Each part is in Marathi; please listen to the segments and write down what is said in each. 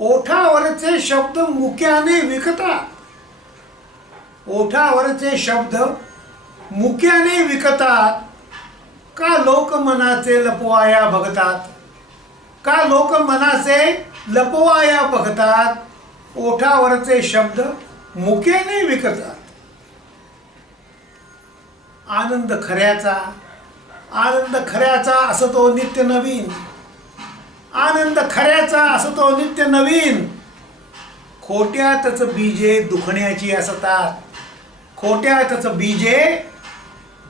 ओठावरचे शब्द मुक्याने विकतात. ओठावरचे शब्द मुक्याने विकतात. का लोक मनाचे लपवाया बघतात. का लोक मनाचे लपवाया बघतात. ओठावरचे शब्द मुक्याने विकतात. आनंद खऱ्याचा, आनंद खऱ्याचा असतो नित्य नवीन. आनंद खऱ्याचा असतो नित्य नवीन. खोट्यातच बीजे दुखण्याची असतात. खोट्यातच बीजे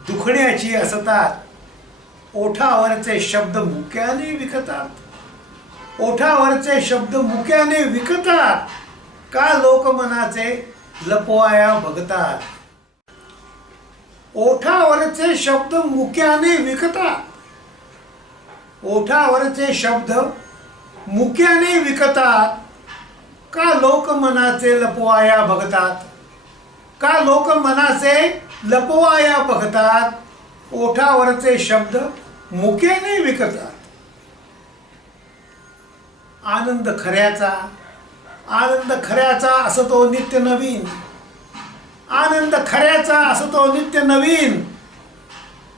दुखण्याची असतात. ओठावरचे शब्द मुक्याने विकतात. ओठावरचे शब्द मुक्याने विकतात. का लोक मनाचे लपवाया बघतात. ओठावरचे शब्द मुक्याने विकतात. ओठावरचे शब्द मुक्याने विकतात. का लोक मनाचे लपवाया बघतात. का लोक मनाचे लपवाया बघतात. ओठावरचे शब्द मुक्याने विकतात. आनंद खऱ्याचा, आनंद खऱ्याचा असतो नित्य नवीन. आनंद खऱ्याचा असतो नित्य नवीन.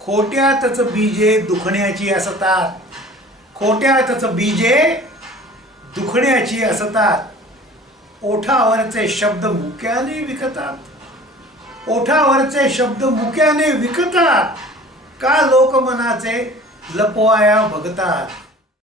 खोट्यातच बीजे दुखण्याची असतात. खोट्यातच बीजे दुखण्याची असतात. ओठावरचे शब्द मुक्याने विकतात. ओठावरचे शब्द मुक्याने विकतात. का लोक मनाचे लपवाया बघतात.